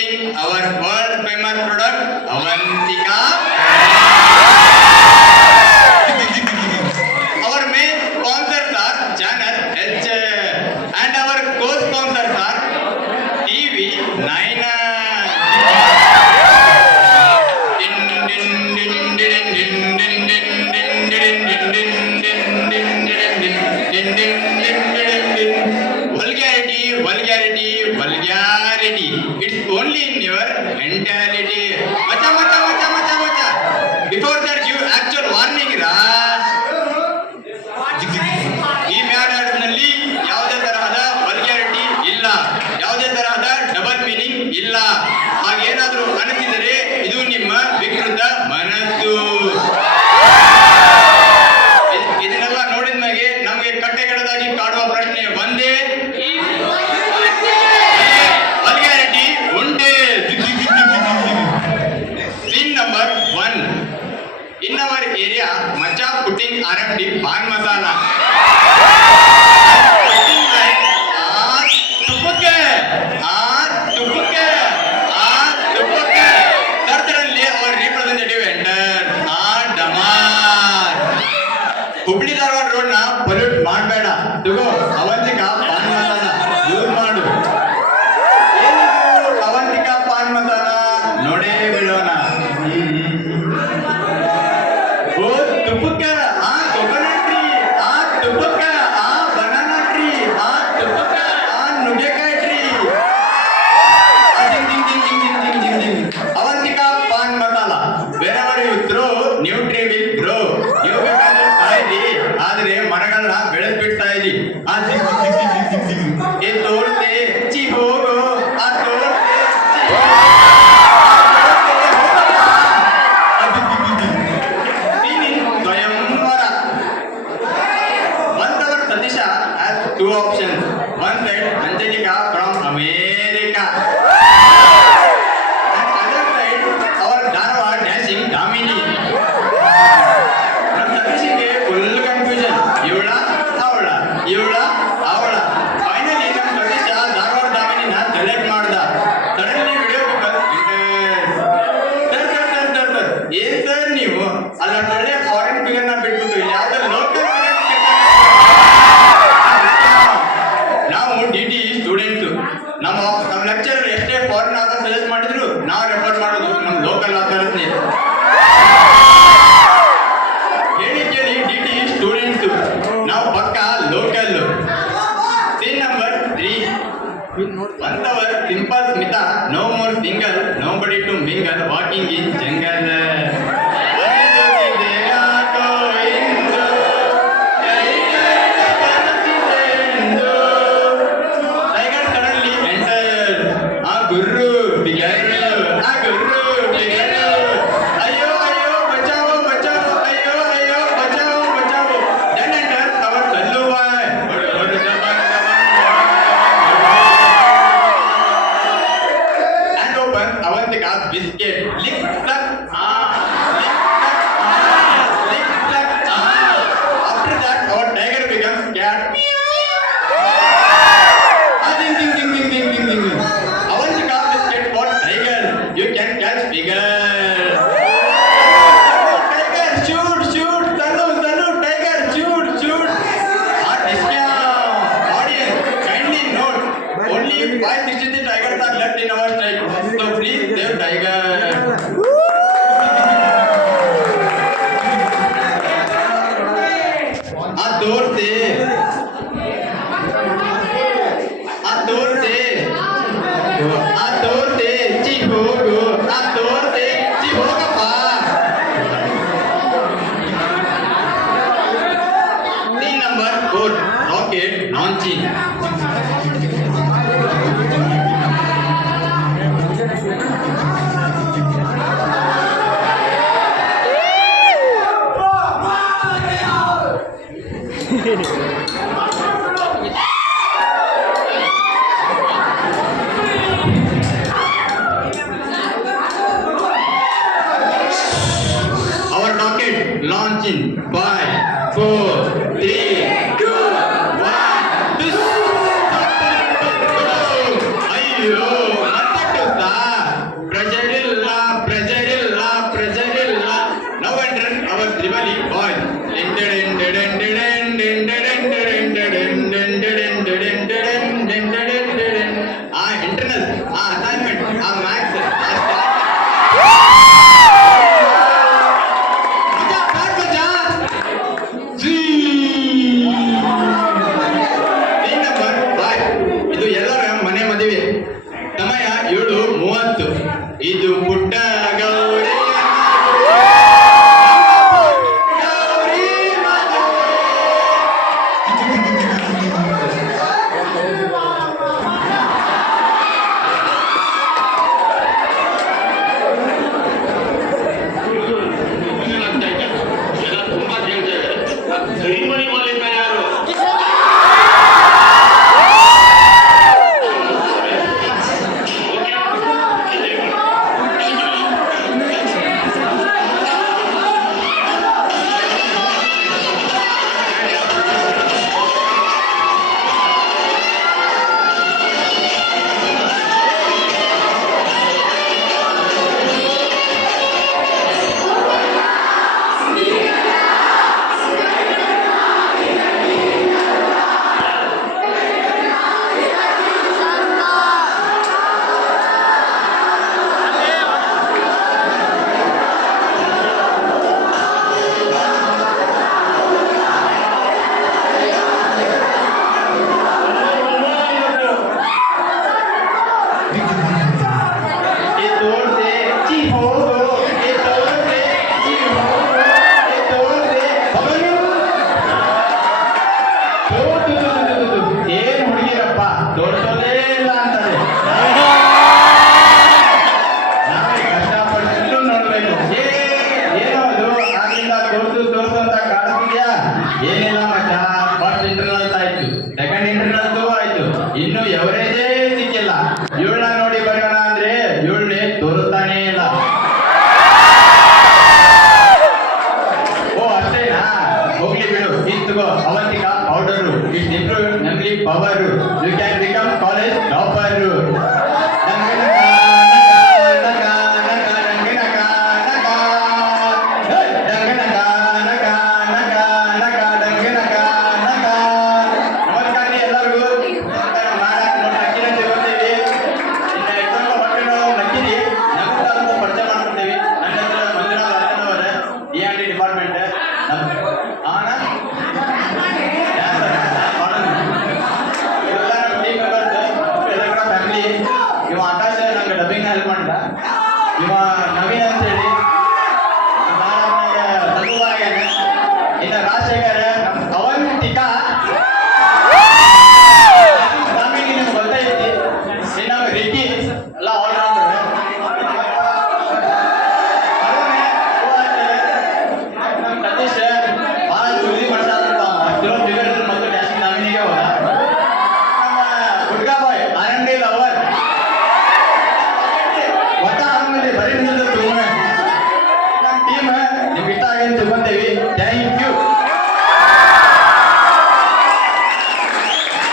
presenting our world famous product Avantika. Our main sponsors are Channel H and our co-sponsors are TV 9. Vulgarity. It's only in your mentality. Macha. Before that, you actual warning, Raj. ಈ ಮ್ಯಾಟರ್ನಲ್ಲಿ ಯಾವುದೇ ತರಹದ vulgarity ಇಲ್ಲ, ಯಾವುದೇ ತರಹದ double meaning ಇಲ್ಲ. ಹಾಗೇನಾದ್ರೂ ಅನಿಸಿದರೆ ಇದು ನಿಮ್ಮ ವಿಕೃತ ಮನಸ್ಸು. ಇದನ್ನೆಲ್ಲ ನೋಡಿದ ಮ್ಯಾಗೆ ನಮಗೆ ಕಟ್ಟೆಗಡದಾಗಿ ಕಾಡುವ ಪ್ರಶ್ನೆ ಒಂದೇ, ವಲ್ಗ್ಯಾರಿಟಿ ಉಂಟೆ? Scene number 1. In our area, Macha putting RMD pan masala. Putting like tupukke. Suddenly our representative entered. Damar. Hubli Dharwad road na pollute ಮಾಡಬೇಡ. ತಗೋ ಅವಂತಿಕಾ ಪಾನ್ ಮಸಾಲ ಯೂಸ್ ಮಾಡು. ಏನಿದು ಅವಂತಿಕಾ ಪಾನ್ ಮಸಾಲ? ನೋಡೇ ಬಿಡೋಣ. ತುಪ್ಪಕ್ಕ ಕೊಕೊನಟ್ ಟ್ರೀ, ತುಪ್ಪಕ್ಕ ಬನಾನಾ ಟ್ರೀ, ತುಪ್ಪಕ್ಕ ನುಗ್ಗೆಕಾಯಿ tree. Avantika paan masala. Wherever you throw nutri will grow. ನೀವು ಬೇಕಾದ್ರೆ ಸಾಯಿರಿ, ಆದ್ರೆ ಮರಗಳನ್ನ ಬೆಳೆದ್ಬಿಡ್ತಾ ಇರಿ. ಏ ತೋರ್ತೆ ಚಿ ಹೋಗೋ, ತೋರ್ತೆ two options. One side Angelika from America, and other side our Dharwad dancing Damini. From Satishige full confusion. Ivla avla. Finally nam Satisha Dharwad Damini na select ಮಾಡ್ದ. Suddenly video people sir ಏನ್ sir ನೀವು ಅಲ್ಲ ಒಳ್ಳೆ foreign figure ನ ಬಿಟ್ಬಿಟ್ಟು ಯಾವ್ದಾದ್ರು local ನಾವು dt students. ನಮ್ಮ ಲೆಕ್ಚರರ್ ಎಷ್ಟೇ ಫಾರಿನ್ ಆಥರ್ ಸಜೆಸ್ಟ್ ಮಾಡಿದ್ರು ನಾವು ರೆಫರ್ ಮಾಡೋದು ನಮ್ಮ ಲೋಕಲ್ ಆಥರ್ಸ್ನೇ. ಕೇಳಿ ಡಿಟಿ ಸ್ಟೂಡೆಂಟ್ಸ್, ನಾವು ಪಕ್ಕ local. Scene number 3. 1 hour simple Smita, no more single, nobody to mingle, walking in jungle. Avantika biscuit. Lick stuck. After that, our tiger becomes cat. Ding. Avantika biscuit for tiger. You can catch bigger. Tiger, shoot. Tanu, tiger, shoot. Audience, kindly note, only 563 tigers are left in our strike. So please save tiger. ತೋರ್ತೆ ಚಿ ಹೋಗಪ್ಪ. Scene number 4. Rocket launching. Our rocket launching. 5, 4, 3, 2, 1. ಅಯ್ಯೋ ಮತ್ತೆ ಸಮಯ 7:30. ಇದು ಪುಟ್ಟ ಗೌರಿ ಗೌರಿ ಮದುವೆ. ಎಲ್ಲ ತುಂಬಾ ಕೇಳ್ತಾ ಇದ್ದಾರೆ. ಕರಿಮಣಿ ಮಾಲೀಕ ಯಾರು? ಏನ್ ಹುಡುಗಿರಪ್ಪ ತೋರಿಸೋದೇ ಇಲ್ಲ ಅಂತಾರೆ. ನಾವೇ ಕಷ್ಟಪಟ್ಟು ನೋಡ್ಬೇಕು. ಏನೋ ಅದು ಆಗಿಂದ ತೋರ್ಸು ಅಂತ ಕಾಣಿಸ್ತಿದ್ಯಾ? ಏನಿಲ್ಲ ಮಚ್ಚ, ಫಸ್ಟ್ ಇಂಟರ್ನಲ್ ಆಯ್ತು, ಸೆಕೆಂಡ್ ಇಂಟರ್ನಲ್ ಆಯ್ತು, ಇನ್ನು ಎವರೇಜೇ ಸಿಕ್ಕಿಲ್ಲ. ಇವಳನ್ನ ನೋಡಿ ಬರೋಣ ಅಂದ್ರೆ ಇವಳನ್ನೇ ತೋರಿಸ್ತಾನೇ ಇಲ್ಲ. ಓ ಅಷ್ಟೇನಾ? ಹೋಗ್ಲಿ ಬಿಡು. ಇಷ್ಟುಗೋ Avantika powder. It improve memory power. You can become college topper. Department family. ಇವ ಆಕಾಶ ನಂಗೆ ಡಬ್ಬಿಂಗ್ ಹೆಲ್ಪ್ ಮಾಡಿದ. ಇವ ನವೀನ್ ಅಂತ ಹೇಳಿ ಇನ್ನು ರಾಜಶೇಖರ್, ನಮ್ಮ ಅವಂತಿಕಾ ನಿಮ್ಗೆ ಗೊತ್ತೈತಿ. ಇನ್ನು ರಿಕ್ಕಿ ಎಲ್ಲ